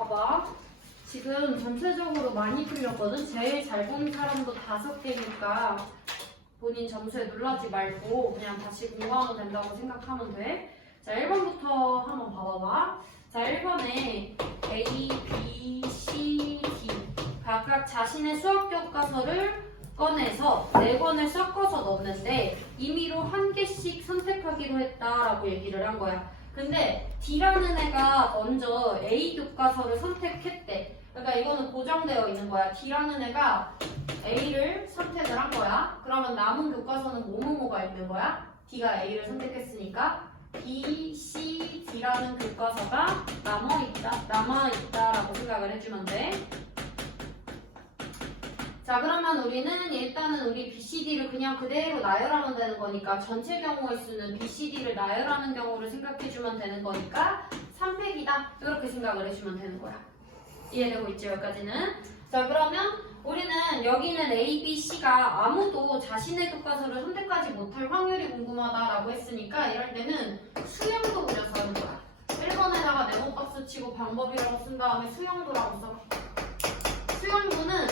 봐봐. 지금 전체적으로 많이 풀렸거든? 제일 잘 본 사람도 5개니까 본인 점수에 놀라지 말고 그냥 다시 공부하면 된다고 생각하면 돼. 자, 1번부터 한번 봐봐봐. 자, 1번에 A, B, C, D 각각 자신의 수학 교과서를 꺼내서 4권을 섞어서 넣었는데 임의로 1개씩 선택하기로 했다라고 얘기를 한 거야. 근데 D라는 애가 먼저 A 교과서를 선택했대. 그러니까 이거는 고정되어 있는 거야. D라는 애가 A를 선택을 한 거야. 그러면 남은 교과서는 뭐뭐뭐가 있는 거야? D가 A를 선택했으니까 B, C, D라는 교과서가 남아있다라고 생각을 해주면 돼. 자, 그러면 우리는 일단은 우리 BCD를 그냥 그대로 나열하면 되는 거니까 전체 경우의 수는 BCD를 나열하는 경우를 생각해주면 되는 거니까 3팩이다 이렇게 생각을 해주면 되는 거야. 이해되고 있지 여기까지는? 자, 그러면 우리는 여기는 A, B, C가 아무도 자신의 교과서를 선택하지 못할 확률이 궁금하다라고 했으니까 이럴 때는 수형도 그려서 하는 거야. 1번에다가 네모박스 치고 방법이라고 쓴 다음에 수형도라고 써. 수형도는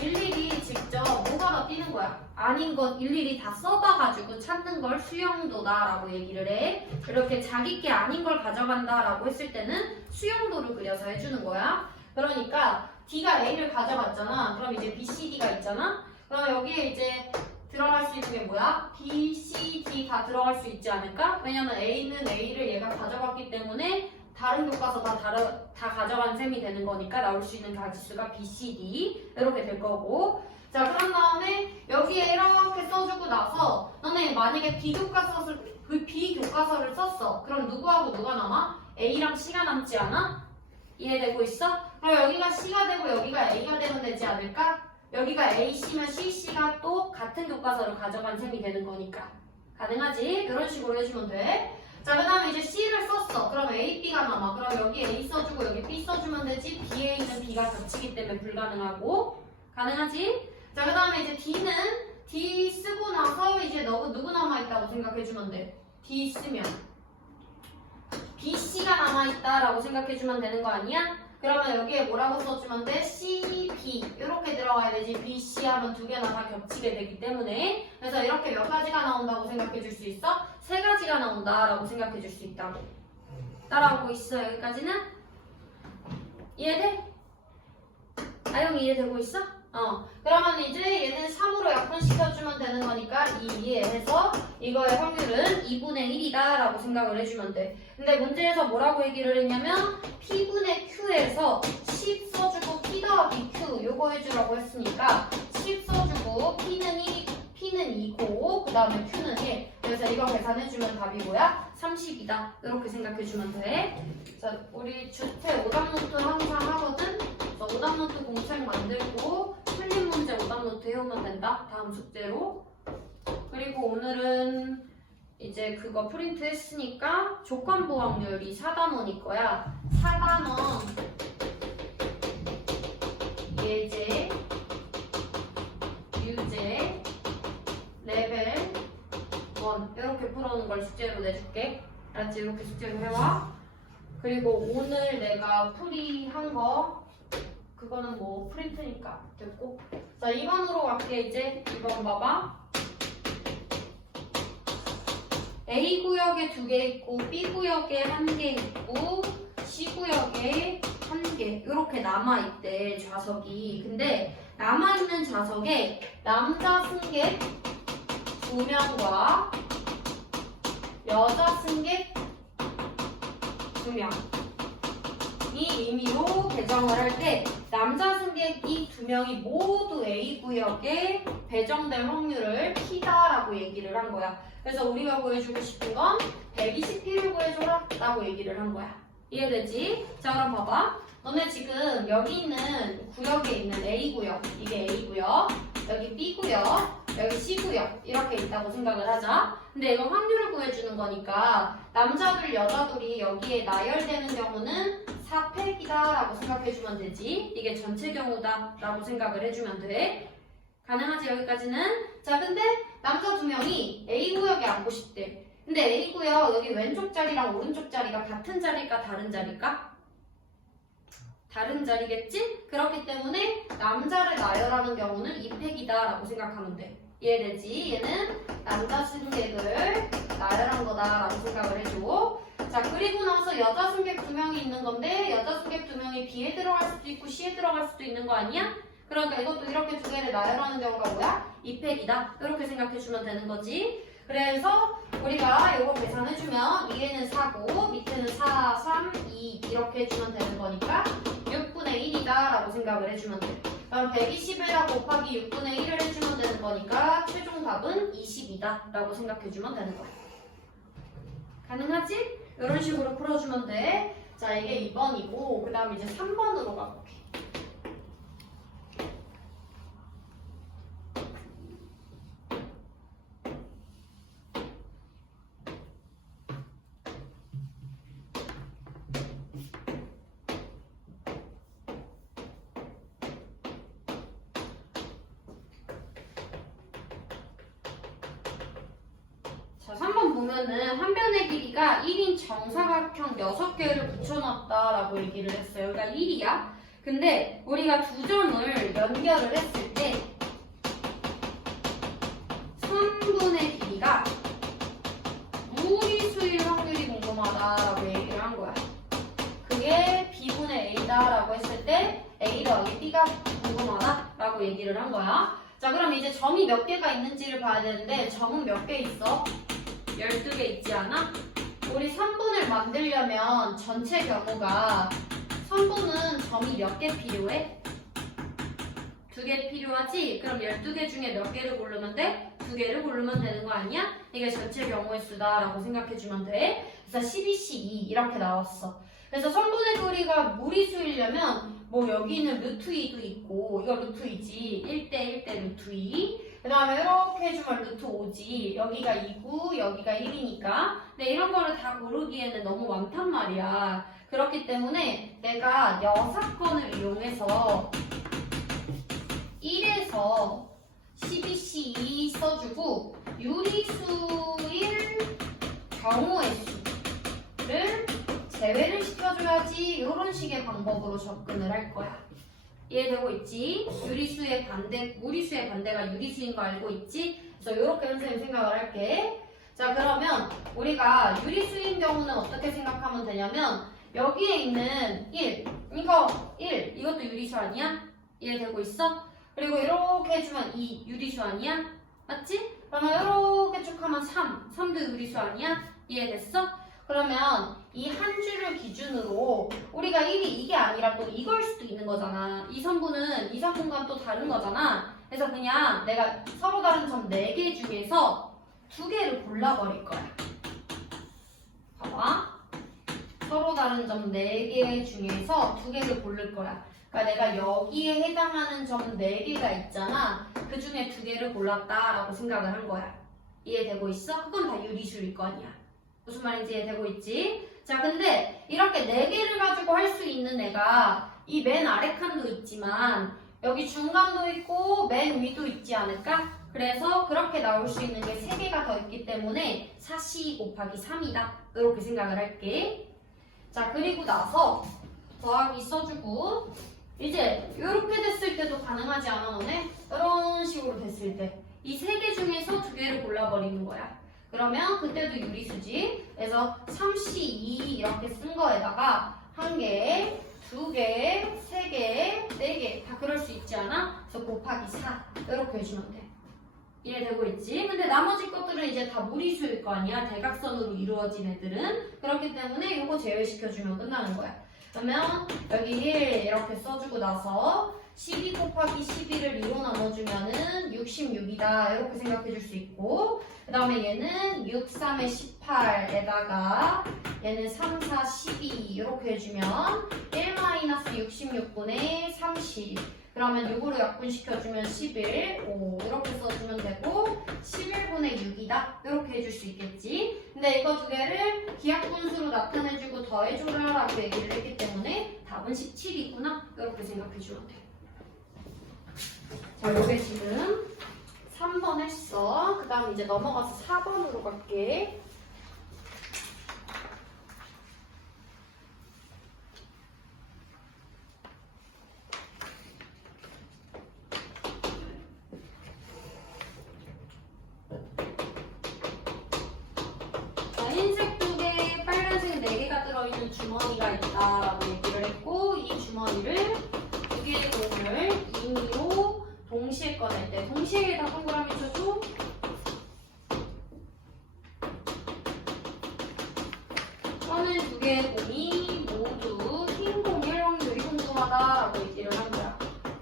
일일이 직접 뭐가 더 띄는 거야. 아닌 것 일일이 다 써봐가지고 찾는 걸 수형도다라고 얘기를 해. 이렇게 자기 게 아닌 걸 가져간다라고 했을 때는 수형도를 그려서 해주는 거야. 그러니까 D가 A를 가져갔잖아. 그럼 이제 B, C, D가 있잖아. 그럼 여기에 이제 들어갈 수 있는 게 뭐야? B, C, D 다 들어갈 수 있지 않을까? 왜냐면 A는 A를 얘가 가져갔기 때문에 다른 교과서 다 가져간 셈이 되는 거니까 나올 수 있는 가지수가 B, C, D 이렇게 될 거고. 자, 그런 다음에 여기에 이렇게 써주고 나서 너네 만약에 B 교과서를 썼어. 그럼 누구하고 누가 남아? A랑 C가 남지 않아? 이해되고 있어? 그럼 여기가 C가 되고 여기가 A가 되면 되지 않을까? 여기가 A, C면 C, C가 또 같은 교과서를 가져간 셈이 되는 거니까 가능하지? 이런 식으로 해주면 돼. 자, 그 다음에 이제 C를 썼어. 그럼 A, B가 남아. 그럼 여기 A 써주고 여기 B 써주면 되지. B에 있는 B가 겹치기 때문에 불가능하고 가능하지? 자, 그 다음에 이제 D는 D 쓰고 나서 이제 누구 남아있다고 생각해주면 돼. D 쓰면 B, C가 남아있다라고 생각해주면 되는 거 아니야? 그러면 여기에 뭐라고 써주면 돼? C, B 이렇게 들어가야 되지. B, C 하면 두 개나 다 겹치게 되기 때문에 그래서 이렇게 몇 가지가 나온다고 생각해 줄 수 있어? 3가지가 나온다라고 생각해 줄 수 있다고. 따라오고 있어 여기까지는? 이해돼? 아영이 이해되고 있어? 그러면 이제 얘는 3으로 약분시켜주면 되는 거니까 2에 해서 이거의 확률은 2분의 1이다 라고 생각을 해주면 돼. 근데 문제에서 뭐라고 얘기를 했냐면 P분의 Q에서 10 써주고 P 더하기 Q 요거 해주라고 했으니까 10 써주고 P는 2고 그 다음에 Q는 1. 그래서 이거 계산해주면 답이 뭐야? 30이다. 이렇게 생각해주면 돼. 자, 우리 주태 오답노트 항상 하거든? 그래서 오답노트 공책 만들고 틀린 문제 오답노트 해오면 된다. 다음 숙제로. 그리고 오늘은 이제 그거 프린트 했으니까 조건부 확률이 4단원일 거야. 4단원 예제, 유제, 레벨 1 이렇게 풀어오는 걸 숙제로 내줄게. 알았지? 이렇게 숙제로 해와. 그리고 오늘 내가 풀이한 거 그거는 뭐 프린트니까 됐고. 자, 2번으로 갈게. 이제 2번 봐봐. A구역에 2개 있고 B구역에 1개 있고 C구역에 1개 이렇게 남아있대 좌석이. 근데 남아있는 좌석에 남자 승객 2명과 여자 승객 2명 이 의미로 배정을 할 때 남자 승객이 2명이 모두 A구역에 배정될 확률을 P다라고 얘기를 한 거야. 그래서 우리가 구해주고 싶은 건 120P를 구해줘라 라고 얘기를 한 거야. 이해되지? 자, 그럼 봐봐. 너네 지금 여기 있는 구역에 있는 A구역, 이게 A구역, 여기 B구역, 여기 C구역 이렇게 있다고 생각을 하자. 근데 이건 확률을 구해주는 거니까 남자들, 여자들이 여기에 나열되는 경우는 4팩이다 라고 생각해주면 되지. 이게 전체 경우다 라고 생각을 해주면 돼. 가능하지 여기까지는? 자, 근데 남자 2명이 A구역에 앉고 싶대. 근데 A구역 여기 왼쪽 자리랑 오른쪽 자리가 같은 자리일까 다른 자리일까? 다른 자리겠지? 그렇기 때문에 남자를 나열하는 경우는 이 팩이다 라고 생각하면 돼. 이해되지? 얘는 남자 승객을 나열한 거다 라고 생각을 해줘. 자, 그리고 나서 여자 승객 2명이 있는 건데 여자 승객 2명이 B에 들어갈 수도 있고 C에 들어갈 수도 있는 거 아니야? 그러니까 이것도 이렇게 2개를 나열하는 경우가 뭐야? 이 팩이다. 이렇게 생각해주면 되는 거지. 그래서 우리가 이거 계산해주면 위에는 4고 밑에는 4, 3, 2 이렇게 해주면 되는 거니까 6분의 1이다 라고 생각을 해주면 돼. 그럼 120을 곱하기 6분의 1을 해주면 되는 거니까 최종 답은 20이다 라고 생각해주면 되는 거야. 가능하지? 이런 식으로 풀어주면 돼. 자, 이게 2번이고 그 다음 이제 3번으로 가볼게. 자, 3번 보면은 한 변의 길이가 1인 정사각형 6개를 붙여놨다라고 얘기를 했어요. 그러니까 1이야. 근데 우리가 두 점을 연결을 했을 때 선분의 길이가 무리수일 확률이 궁금하다라고 얘기를 한 거야. 그게 B분의 A다라고 했을 때 A 더하기 B가 궁금하다라고 얘기를 한 거야. 자, 그럼 이제 점이 몇 개가 있는지를 봐야 되는데 점은 몇 개 있어? 12개 있지 않아? 우리 선분을 만들려면 전체 경우가 선분은 점이 몇 개 필요해? 2개 필요하지? 그럼 12개 중에 몇 개를 고르면 돼? 2개를 고르면 되는 거 아니야? 이게 전체 경우의 수다 라고 생각해주면 돼. 그래서 12C2 이렇게 나왔어. 그래서 선분의 거리가 무리수이려면 뭐 여기는 루트 2도 있고 이거 루트 2지 1대 1대 루트 2 그 다음에 이렇게 해주면 루트 5지 여기가 2고 여기가 1이니까 근데 이런 거를 다 고르기에는 너무 많단 말이야. 그렇기 때문에 내가 여사건을 이용해서 1에서 12C2 써주고 유리수일 경우의 수를 제외를 시켜줘야지 이런 식의 방법으로 접근을 할 거야. 이해되고 있지? 유리수의 반대, 무리수의 반대가 유리수인 거 알고 있지? 그래서 이렇게 선생님 생각을 할게. 자, 그러면 우리가 유리수인 경우는 어떻게 생각하면 되냐면 여기에 있는 1, 이거 1, 이것도 유리수 아니야? 이해되고 있어? 그리고 이렇게 해주면 2, 유리수 아니야? 맞지? 그러면 이렇게 쭉 하면 3, 3도 유리수 아니야? 이해됐어? 그러면 이 한 줄을 기준으로 우리가 1이 이게 아니라 또 이걸 수도 있는 거잖아. 이 선분은 이 선분과 또 다른 거잖아. 그래서 그냥 내가 서로 다른 점 4개 중에서 2개를 골라버릴 거야. 봐봐. 서로 다른 점 4개 중에서 2개를 고를 거야. 그러니까 내가 여기에 해당하는 점 4개가 있잖아. 그 중에 2개를 골랐다라고 생각을 한 거야. 이해되고 있어? 그건 다 유리수일 거 아니야. 무슨 말인지 이해되고 있지? 자, 근데 이렇게 4개를 가지고 할 수 있는 애가 이 맨 아래 칸도 있지만 여기 중간도 있고 맨 위도 있지 않을까? 그래서 그렇게 나올 수 있는 게 3개가 더 있기 때문에 4C 곱하기 3이다. 이렇게 생각을 할게. 자, 그리고 나서 더하기 써주고 이제 이렇게 됐을 때도 가능하지 않아 너네? 이런 식으로 됐을 때 이 3개 중에서 2개를 골라버리는 거야. 그러면 그때도 유리수지. 그래서 3C2 이렇게 쓴 거에다가 1개, 2개, 3개, 4개 다 그럴 수 있지 않아? 그래서 곱하기 4 이렇게 해주면 돼. 이해되고 있지? 근데 나머지 것들은 이제 다 무리수일 거 아니야? 대각선으로 이루어진 애들은. 그렇기 때문에 이거 제외시켜주면 끝나는 거야. 그러면 여기 1 이렇게 써주고 나서 12 곱하기 12를 2로 나눠주면은 66이다 이렇게 생각해 줄 수 있고 그 다음에 얘는 6, 3에 18에다가 얘는 3, 4, 12 이렇게 해주면 1-66분의 30 그러면 6으로 약분시켜주면 11, 5 이렇게 써주면 되고 11분의 6이다 이렇게 해줄 수 있겠지. 근데 이거 2개를 기하분수로 나타내주고 더해줘라 라고 얘기를 했기 때문에 답은 17이구나 이렇게 생각해주면 돼. 자, 요게 지금 3번 했어. 그 다음 이제 넘어가서 4번으로 갈게. 있는 주머니가 있다라고 얘기를 했고 이 주머니를 두 개의 공을 임의로 동시에 꺼낼 때 동시에다 동그라미 쳐줘. 꺼낸 두 개의 공이 모두 흰 공일 확률이 궁금하다라고 얘기를 한 거야.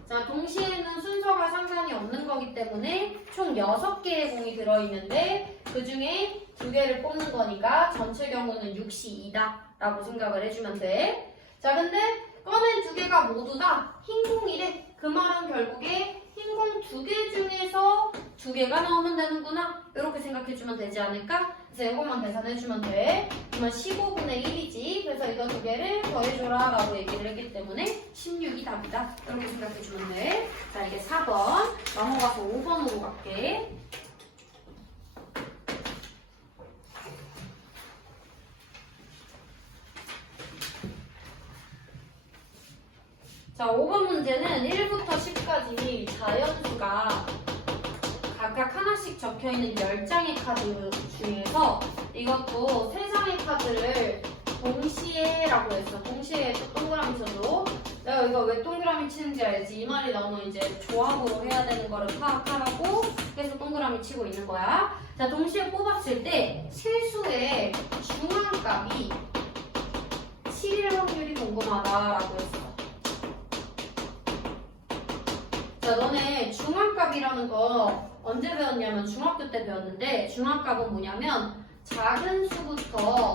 자, 동시에는 순서가 상관이 없는 거기 때문에 총 6개의 공이 들어있는데 그 중에 2개를 뽑는 거니까 전체 경우는 6시 2다 라고 생각을 해주면 돼. 자, 근데 꺼낸 2개가 모두 다 흰 공이래. 그 말은 결국에 흰 공 2개 중에서 2개가 나오면 되는구나. 이렇게 생각해주면 되지 않을까? 그래서 이것만 계산해주면 돼. 그러면 15분의 1이지. 그래서 이거 2개를 더해줘라 라고 얘기를 했기 때문에 16이 답이다. 이렇게 생각해주면 돼. 자, 이게 4번. 넘어가서 5번으로 갈게. 자, 5번 문제는 1부터 10까지 자연수가 각각 하나씩 적혀있는 10장의 카드 중에서 이것도 3장의 카드를 동시에 라고 했어. 동시에 동그라미 쳐줘. 내가 이거 왜 동그라미 치는지 알지? 이 말이 너무 이제 조합으로 해야 되는 거를 파악하라고 해서 동그라미 치고 있는 거야. 자, 동시에 뽑았을 때 실수의 중앙값이 7일 확률이 궁금하다라고 했어. 자, 너네 중앙값이라는 거 언제 배웠냐면 중학교 때 배웠는데 중앙값은 뭐냐면 작은 수부터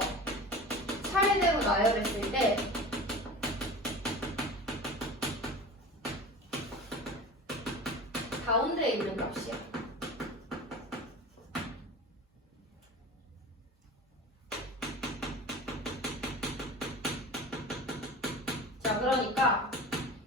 차례대로 나열했을 때 가운데에 있는 값이야. 자, 그러니까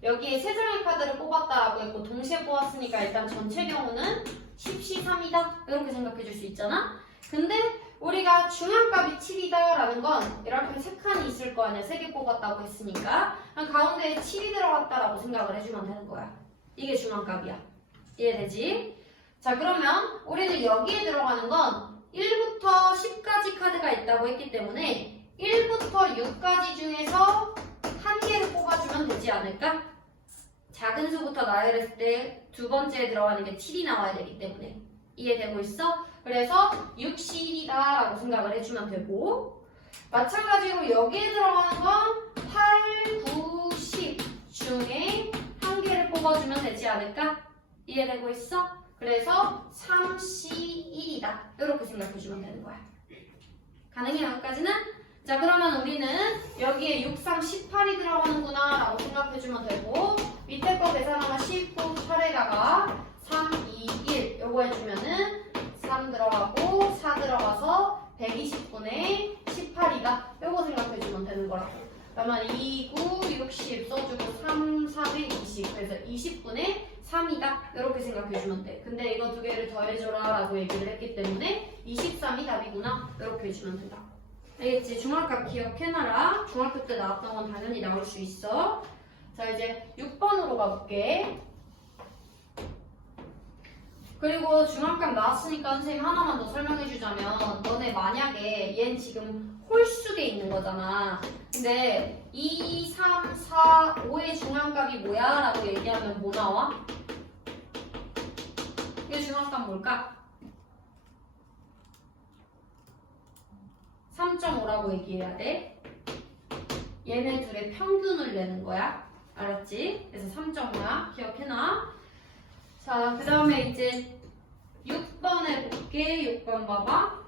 여기에 3장의 카드를 뽑았다라고 했고 동시에 뽑았으니까 일단 전체 경우는 10시 3이다 이렇게 생각해 줄 수 있잖아. 근데 우리가 중앙값이 7이다 라는 건 이렇게 3칸이 있을 거 아니야. 3개 뽑았다고 했으니까 가운데에 7이 들어갔다라고 생각을 해주면 되는 거야. 이게 중앙값이야. 이해되지? 자, 그러면 우리는 여기에 들어가는 건 1부터 10까지 카드가 있다고 했기 때문에 1부터 6까지 중에서 한 개를 뽑아주면 되지 않을까? 작은 수부터 나열했을 때 두 번째에 들어가는 게 7이 나와야 되기 때문에 이해되고 있어? 그래서 6시 1이다 라고 생각을 해주면 되고 마찬가지로 여기에 들어가는 건 8, 9, 10 중에 한 개를 뽑아주면 되지 않을까? 이해되고 있어? 그래서 3시 1이다 이렇게 생각해주면 되는 거야. 가능해 여기까지는? 자, 그러면 우리는 여기에 6, 3, 18이 들어가는구나 라고 생각해주면 되고 밑에 거 계산하면 19, 8에다가 3, 2, 1 요거 해주면은 3 들어가고 4 들어가서 120분의 18이다 요거 생각해주면 되는 거라고. 그러면 2, 9, 60 써주고 3, 420 그래서 20분의 3이다 이렇게 생각해주면 돼. 근데 이거 2개를 더해줘라 라고 얘기를 했기 때문에 23이 답이구나 이렇게 해주면 된다. 알겠지? 중앙값 기억해놔라. 중학교 때 나왔던 건 당연히 나올 수 있어. 자, 이제 6번으로 가볼게. 그리고 중앙값 나왔으니까 선생님 하나만 더 설명해주자면 너네 만약에 얘는 지금 홀수에 있는 거잖아. 근데 2, 3, 4, 5의 중앙값이 뭐야? 라고 얘기하면 뭐 나와? 이게 중앙값 뭘까? 3.5라고 얘기해야 돼. 얘네 둘의 평균을 내는 거야. 알았지? 그래서 3.5야. 기억해놔. 자, 그 다음에 이제 6번 해볼게. 6번 봐봐.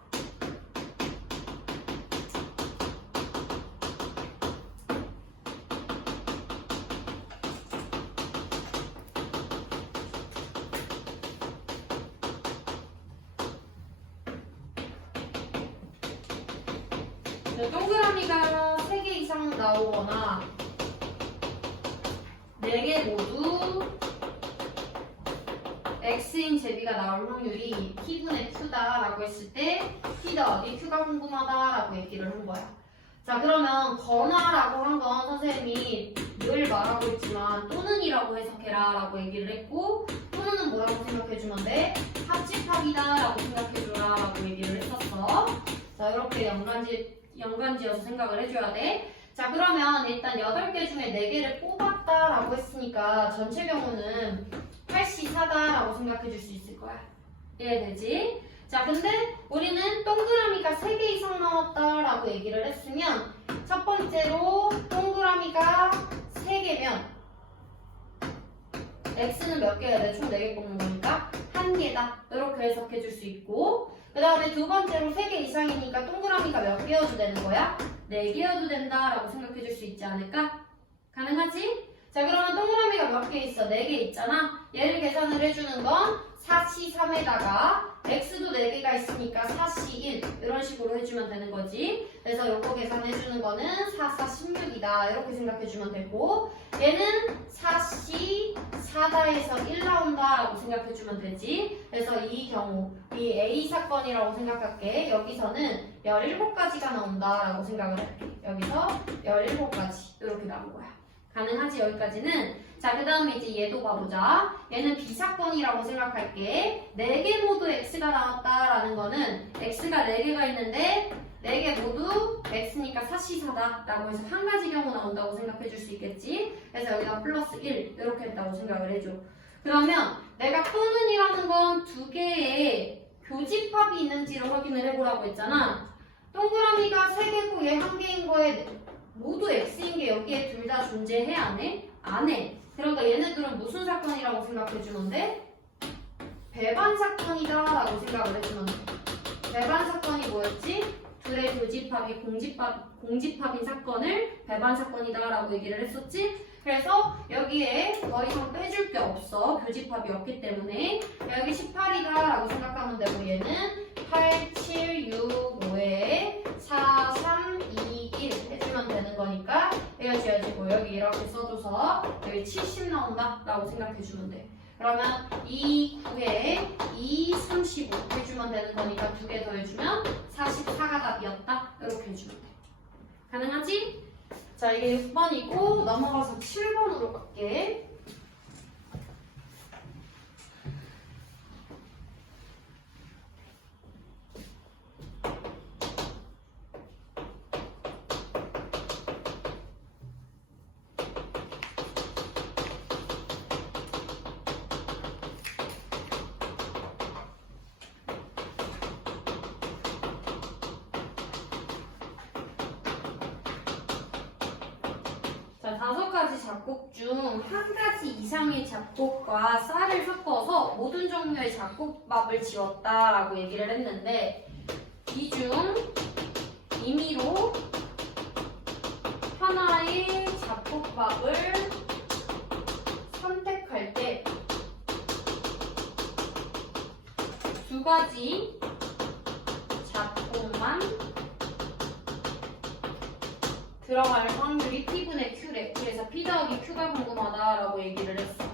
동그라미가 3개 이상 나오거나 4개 모두 x인 제비가 나올 확률이 t분의 q다 라고 했을 때 t다 어디 q가 궁금하다 라고 얘기를 한 거야. 자, 그러면 거나라고 한 건 선생님이 늘 말하고 있지만 또는이라고 해석해라 라고 얘기를 했고 또는은 뭐라고 생각해주면 돼? 합집합이다 라고 생각해줘라 라고 얘기를 했었어. 자, 이렇게 연관지어서 생각을 해줘야 돼. 자, 그러면 일단 8개 중에 4개를 뽑았다라고 했으니까 전체 경우는 8C4다라고 생각해 줄 수 있을 거야. 이해되지? 자, 근데 우리는 동그라미가 3개 이상 나왔다라고 얘기를 했으면 첫 번째로 동그라미가 3개면 x는 몇 개야 돼? 총 4개 뽑는 거니까 1개다. 이렇게 해석해 줄 수 있고, 그 다음에 두 번째로 3개 이상이니까 동그라미가 몇 개여도 되는 거야? 4개여도 된다라고 생각해 줄 수 있지 않을까? 가능하지? 자, 그러면 동그라미가 몇 개 있어? 4개 있잖아. 얘를 계산을 해주는 건 4C3에다가 x도 4개가 있으니까 4C1 이런 식으로 해주면 되는 거지. 그래서 요거 계산해주는 거는 4, 4, 16이다 이렇게 생각해주면 되고, 얘는 4C4다에서 1 나온다라고 생각해주면 되지. 그래서 이 경우 이 A 사건이라고 생각할게. 여기서는 17가지가 나온다라고 생각을 할게. 여기서 17가지 이렇게 나온 거야. 가능하지? 여기까지는. 자, 그 다음에 이제 얘도 봐보자. 얘는 B사건이라고 생각할게. 4개 모두 X가 나왔다라는 거는 X가 4개가 있는데 4개 모두 X니까 4C4다 라고 해서 한 가지 경우 나온다고 생각해 줄 수 있겠지. 그래서 여기다 플러스 1 이렇게 했다고 생각을 해줘. 그러면 내가 또는이라는 건 2개의 교집합이 있는지를 확인을 해보라고 했잖아. 동그라미가 3개고 얘 1개인 거에 모두 X인 게 여기에 둘 다 존재해? 안 해? 안 해. 그러니까 얘네들은 무슨 사건이라고 생각해주면 돼? 배반 사건이다 라고 생각을 해주면 돼. 배반 사건이 뭐였지? 둘의 교집합이 공집합인 사건을 배반 사건이다 라고 얘기를 했었지? 그래서 여기에 더 이상 빼줄 게 없어. 교집합이 없기 때문에. 여기 18이다 라고 생각하면 되고, 얘는 8, 7, 6, 5에 4, 3, 2, 1 해주면 되는 거니까 얘가 지어지고, 여기 이렇게 써줘서 여기 70 나온다 라고 생각해주면 돼. 그러면 2, 9에 2, 35 해주면 되는 거니까 2개 더 해주면 44가 답이었다 이렇게 해주면 돼. 가능하지? 자, 이게 6번이고 넘어가서 7번으로 갈게. 자, 5가지 작곡 중 1가지 이상의 작곡과 쌀을 섞어서 모든 종류의 작곡밥을 지었다라고 얘기를 했는데, 이 중 임의로 하나의 작곡밥을 선택할 때 2가지 작곡만 들어갈 확률이 P분의 Q래. 그래서 P 더하기 Q가 궁금하다라고 얘기를 했어.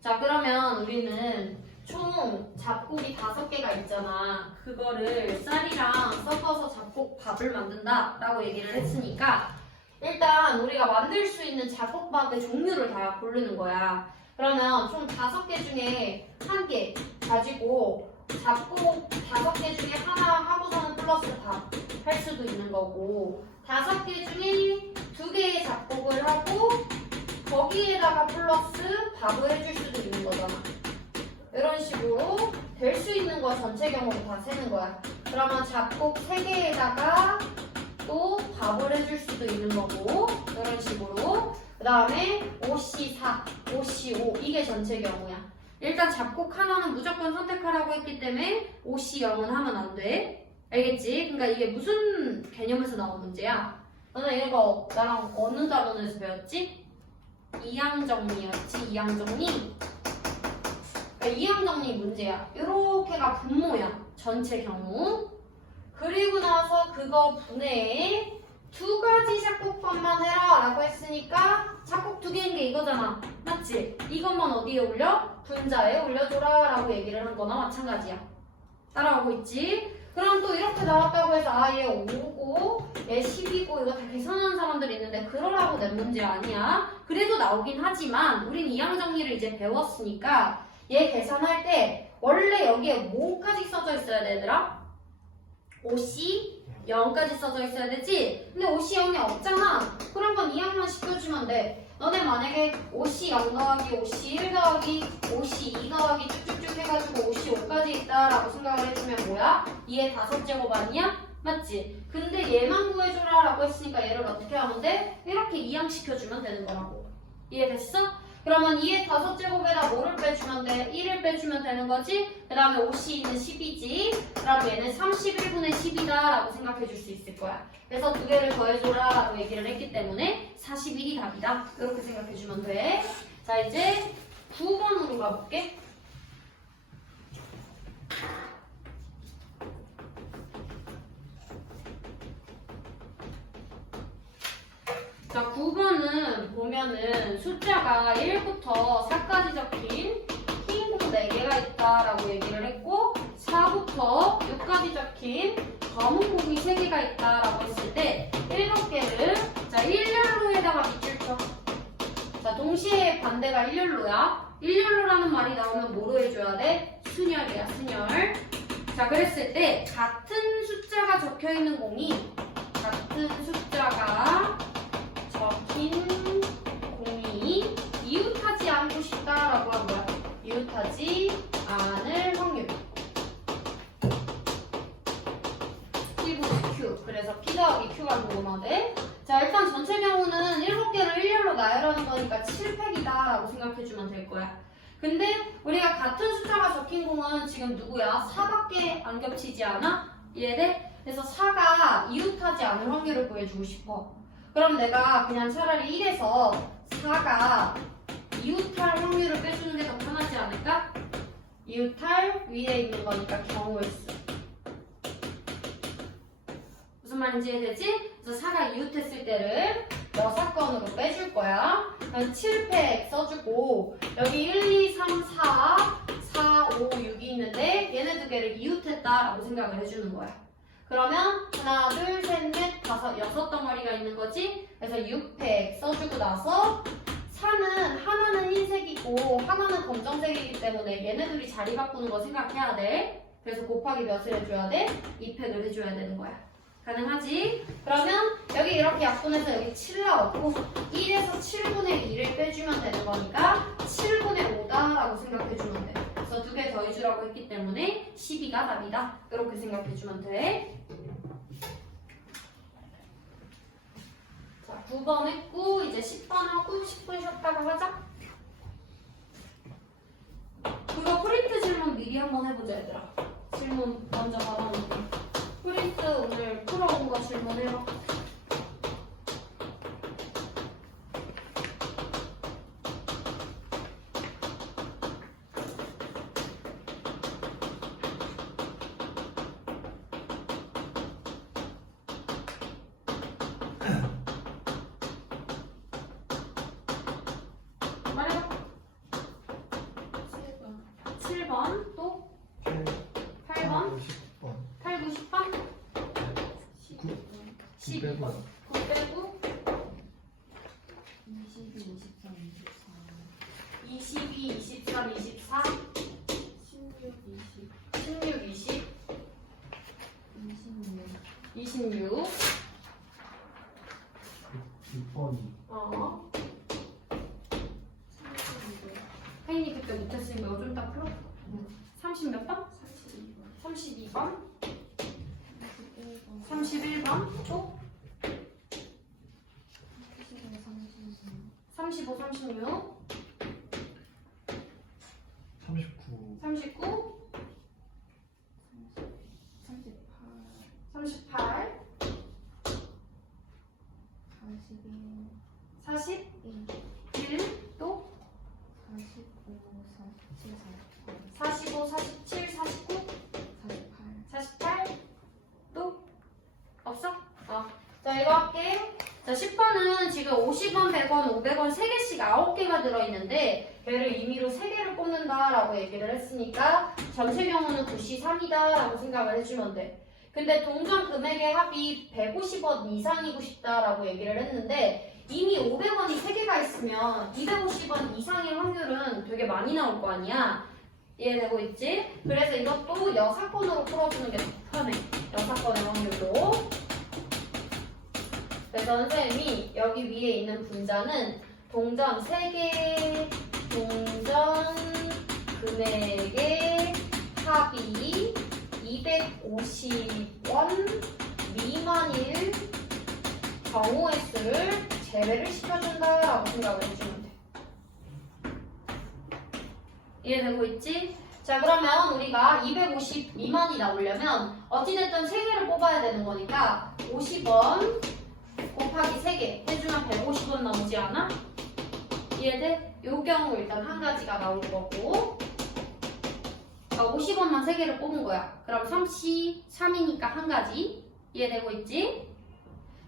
자, 그러면 우리는 총 잡곡이 5개가 있잖아. 그거를 쌀이랑 섞어서 잡곡밥을 만든다라고 얘기를 했으니까 일단 우리가 만들 수 있는 잡곡밥의 종류를 다 고르는 거야. 그러면 총 5개 중에 1개 가지고 잡곡 5개 중에 하나 하고서는 플러스 밥 할 수도 있는 거고, 5개 중에 2개의 작곡을 하고 거기에다가 플러스 밥을 해줄 수도 있는 거잖아. 이런 식으로 될 수 있는 거 전체 경우를 다 세는 거야. 그러면 작곡 3개에다가 또 밥을 해줄 수도 있는 거고, 이런 식으로. 그 다음에 5C4, 5C5 이게 전체 경우야. 일단 작곡 하나는 무조건 선택하라고 했기 때문에 5C0은 하면 안 돼. 알겠지? 그러니까 이게 무슨 개념에서 나온 문제야? 너는 이거 나랑 어느 단원에서 배웠지? 이항정리였지. 이항정리. 그러니까 이항정리 문제야. 이렇게가 분모야. 전체 경우. 그리고 나서 그거 분해에 2가지 작곡밥만 해라 라고 했으니까 작곡 2개인 게 이거잖아. 맞지? 이것만 어디에 올려? 분자에 올려줘라 라고 얘기를 한 거나 마찬가지야. 따라오고 있지? 그럼 또 이렇게 나왔다고 해서 얘 5고 얘 10이고 이거 다 계산하는 사람들이 있는데 그러라고 낸 문제 아니야. 그래도 나오긴 하지만 우린 이항정리를 이제 배웠으니까 얘 계산할 때 원래 여기에 뭐까지 써져 있어야 돼, 얘들아? 5C, 0까지 써져 있어야 되지? 근데 옷이 0이 없잖아. 그러면 이항만 시켜주면 돼. 너네 만약에 옷이 0 더하기 옷이 1 더하기 옷이 2 더하기 쭉쭉쭉 해가지고 옷이 5까지 있다라고 생각을 해주면 뭐야? 2의 5제곱 아니야? 맞지? 근데 얘만 구해줘라 라고 했으니까 얘를 어떻게 하면 돼? 이렇게 이항시켜주면 되는 거라고. 이해됐어? 그러면 2의 5제곱에다 뭐를 빼주면 돼? 1을 빼주면 되는 거지? 그 다음에 옷이 2는 10이지? 그럼 얘는 31분의 10이다 라고 생각해 줄 수 있을 거야. 그래서 두 개를 더해줘라 라고 얘기를 했기 때문에 41이 답이다. 이렇게 생각해 주면 돼. 자, 이제 9번으로 가볼게. 자, 9번은 보면은 숫자가 1부터 4까지 적힌 흰 공 4개가 있다라고 얘기를 했고 4부터 6까지 적힌 검은 공이 3개가 있다라고 했을 때 7개를 자, 일렬로에다가 밑줄 쳐. 자, 동시에 반대가 일렬로야. 일렬로라는 말이 나오면 뭐로 해줘야 돼? 순열이야, 순열. 자, 그랬을 때 같은 숫자가 적혀있는 공이 같은 숫자가 적힌 공이 이웃하지 않고 싶다라고 한 거야. 이웃하지 않을 확률. P분의 Q. 그래서 P 더하기 Q가 뭐가 돼? 자, 일단 전체 경우는 7개를 일렬로 나열하는 거니까 7팩이다라고 생각해주면 될 거야. 근데 우리가 같은 숫자가 적힌 공은 지금 누구야? 4밖에 안 겹치지 않아? 이해돼? 그래서 4가 이웃하지 않을 확률을 구해주고 싶어. 그럼 내가 그냥 차라리 1에서 4가 이웃할 확률을 빼주는 게 더 편하지 않을까? 이웃할 위에 있는 거니까 경우의 수. 무슨 말인지 이해되지? 그래서 4가 이웃했을 때를 6건으로 빼줄 거야. 그럼 7팩 써주고 여기 1, 2, 3, 4, 4, 5, 6이 있는데 얘네 두 개를 이웃했다라고 생각을 해주는 거야. 그러면 하나, 둘, 셋, 넷, 다섯, 6덩어리가 있는 거지? 그래서 6팩 써주고 나서 4는 하나는 흰색이고 하나는 검정색이기 때문에 얘네들이 자리 바꾸는 거 생각해야 돼. 그래서 곱하기 몇을 해줘야 돼? 2팩을 해줘야 되는 거야. 가능하지? 그러면 여기 이렇게 약분해서 여기 7 나왔고 1에서 7분의 2를 빼주면 되는 거니까 7분의 5다라고 생각해주면 돼. 그래서 두 개 더해주라고 했기 때문에 12가 답이다. 이렇게 생각해주면 돼. 자, 9번 했고 이제 10번 하고 10분 쉬었다가 하자. 그거 프린트 질문 미리 한번 해보자 얘들아. 질문 먼저 받아놓을게. 프린트 오늘 풀어본 거 질문해봐. 말해봐. 7번 또 8번 8, 9, 10번 12번 9 빼고 22, 23, 24 16, 20 26 6번이 혜인이 그때 못했으니까 이거 좀 이따 풀어. 30 몇 번? 32번 31번 또 35, 36 39 39 38 41 또 45, 47, 49 48 또 없어? 자, 이거 할게. 자, 10번은 지금 50원, 100원, 500원 3개씩 9개가 들어있는데 얘를 임의로 3개를 뽑는다라고 얘기를 했으니까 전체 경우는 9시 3이다 라고 생각을 해주면 돼. 근데 동전 금액의 합이 150원 이상이고 싶다라고 얘기를 했는데 이미 500원이 3개가 있으면 250원 이상의 확률은 되게 많이 나올 거 아니야. 이해되고 있지? 그래서 이것도 여사건으로 풀어주는 게 더 편해. 여사건의 확률로. 그래서 선생님이 여기 위에 있는 분자는 동전 3개, 동전 금액의 합이 250원 미만일 경우의 수를 제외를 시켜준다라고 생각을 해주면 돼. 이해되고 있지? 자, 그러면 우리가 250 미만이 나오려면 어찌됐든 3개를 뽑아야 되는 거니까 50원 곱하기 3개 해주면 150원 나오지 않아? 이해돼? 요 경우 일단 한 가지가 나올 거고 50원만 3개를 뽑은 거야. 그럼 33이니까 한 가지. 이해되고 있지?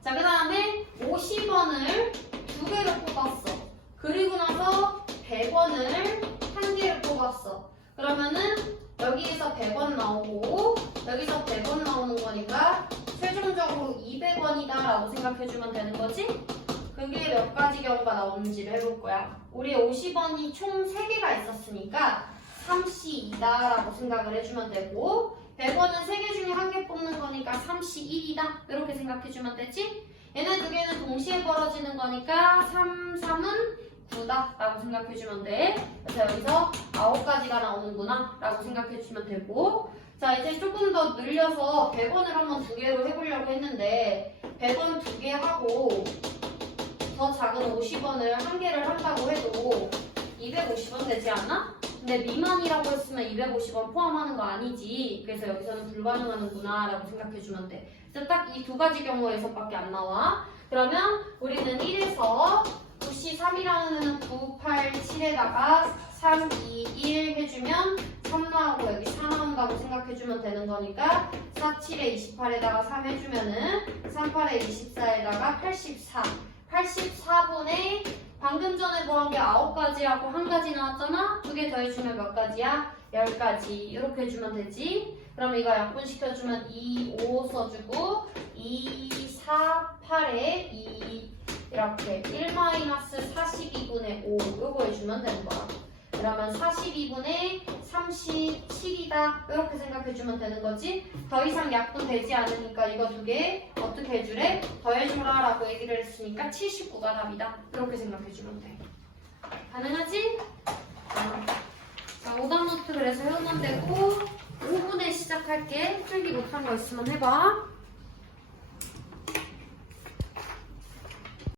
자, 그 다음에 50원을 2개를 뽑았어. 그리고 나서 100원을 1개를 뽑았어. 그러면은 여기에서 100원 나오고 여기서 100원 나오는 거니까 최종적으로 200원이다 라고 생각해주면 되는 거지? 그게 몇 가지 경우가 나오는지를 해볼 거야. 우리 50원이 총 3개가 있었으니까 3C2다 라고 생각을 해주면 되고 100원은 3개 중에 1개 뽑는 거니까 3C1이다 이렇게 생각해주면 되지? 얘네 두 개는 동시에 벌어지는 거니까 3, 3은 9다 라고 생각해주면 돼. 그래서 여기서 9가지가 나오는구나 라고 생각해주면 되고 자, 이제 조금 더 늘려서 100원을 한번 2개로 해보려고 했는데 100원 2개 하고 더 작은 50원을 1개를 한다고 해도 250원 되지 않아? 근데 미만이라고 했으면 250원 포함하는 거 아니지. 그래서 여기서는 불가능하는구나 라고 생각해주면 돼. 그래서 딱 이 2가지 경우에서밖에 안 나와. 그러면 우리는 1에서 9C 3이라는 9, 8, 7에다가 3, 2, 1 해주면 3 나오고 여기 4 나온다고 생각해주면 되는 거니까 4, 7에 28에다가 3 해주면은 3, 8에 24에다가 84. 84분의 방금 전에 구한 게 9가지하고 1가지 나왔잖아? 2개 더해주면 몇 가지야? 10가지. 이렇게 해주면 되지? 그럼 이거 약분시켜주면 2, 5 써주고 2, 4, 8에 2 이렇게 1-42분의 5 요거 해주면 되는 거야. 그러면 42분의 37이다 이렇게 생각해주면 되는 거지. 더 이상 약분되지 않으니까 이거 2개 어떻게 해주래? 더해주라 라고 얘기를 했으니까 79가 답이다 이렇게 생각해주면 돼. 가능하지? 자, 오답노트 그래서 해오면 되고 5분에 시작할게. 풀기 못한 거 있으면 해봐.